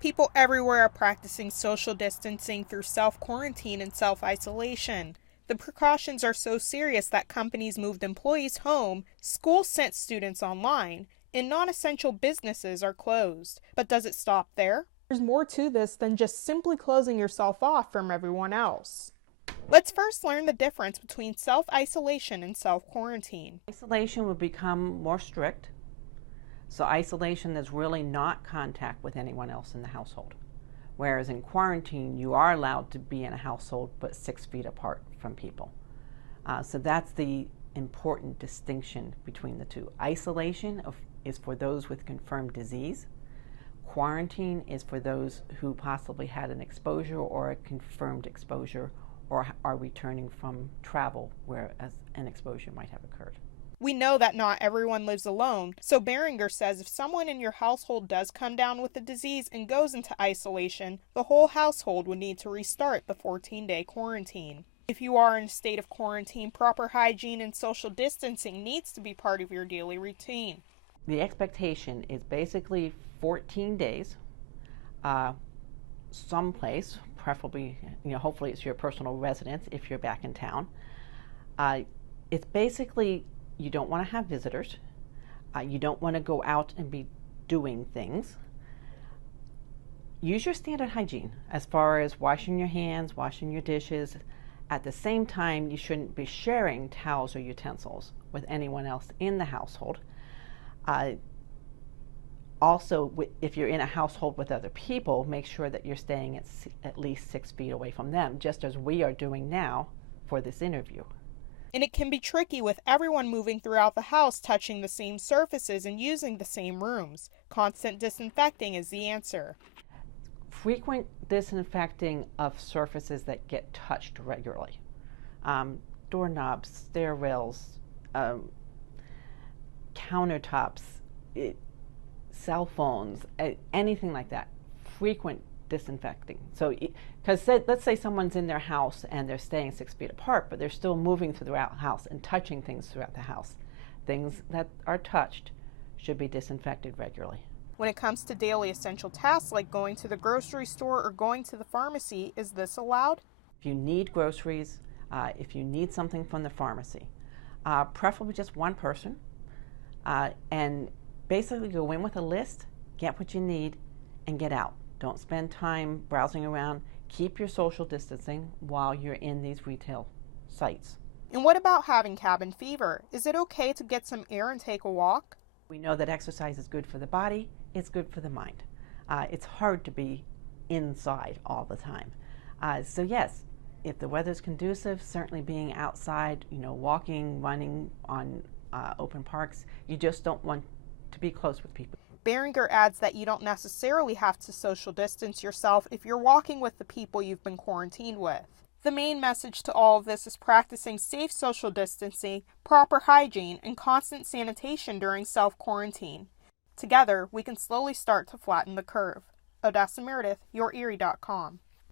People everywhere are practicing social distancing through self-quarantine and self-isolation. The precautions are so serious that companies moved employees home, schools sent students online, and non-essential businesses are closed. But does it stop there? There's more to this than just simply closing yourself off from everyone else. Let's first learn the difference between self-isolation and self-quarantine. Isolation would become more strict. So isolation is really not contact with anyone else in the household. Whereas in quarantine, you are allowed to be in a household but 6 feet apart from people. So that's the important distinction between the two. Isolation is for those with confirmed disease. Quarantine is for those who possibly had an exposure or a confirmed exposure or are returning from travel where an exposure might have occurred. We know that not everyone lives alone, so Beringer says if someone in your household does come down with the disease and goes into isolation, the whole household would need to restart the 14-day quarantine. If you are in a state of quarantine, proper hygiene and social distancing needs to be part of your daily routine. The expectation is basically 14 days, someplace, preferably, hopefully it's your personal residence if you're back in town. It's basically, you don't want to have visitors. You don't want to go out and be doing things. Use your standard hygiene as far as washing your hands, washing your dishes. At the same time, you shouldn't be sharing towels or utensils with anyone else in the household. Also, if you're in a household with other people, make sure that you're staying at least 6 feet away from them, just as we are doing now for this interview. And it can be tricky with everyone moving throughout the house, touching the same surfaces and using the same rooms. Constant disinfecting is the answer. Frequent disinfecting of surfaces that get touched regularly. Doorknobs, stairrails, countertops, cell phones, anything like that. Frequent disinfecting. So, because let's say someone's in their house and they're staying 6 feet apart, but they're still moving throughout the house and touching things throughout the house. Things that are touched should be disinfected regularly. When it comes to daily essential tasks like going to the grocery store or going to the pharmacy, is this allowed? If you need groceries, if you need something from the pharmacy, preferably just one person, and basically go in with a list, get what you need, and get out. Don't spend time browsing around. Keep your social distancing while you're in these retail sites. And what about having cabin fever? Is it okay to get some air and take a walk? We know that exercise is good for the body, it's good for the mind. It's hard to be inside all the time. So yes, if the weather's conducive, certainly being outside, walking, running on open parks, you just don't want to be close with people. Beringer adds that you don't necessarily have to social distance yourself if you're walking with the people you've been quarantined with. The main message to all of this is practicing safe social distancing, proper hygiene, and constant sanitation during self-quarantine. Together, we can slowly start to flatten the curve. Odessa Meredith, YourErie.com.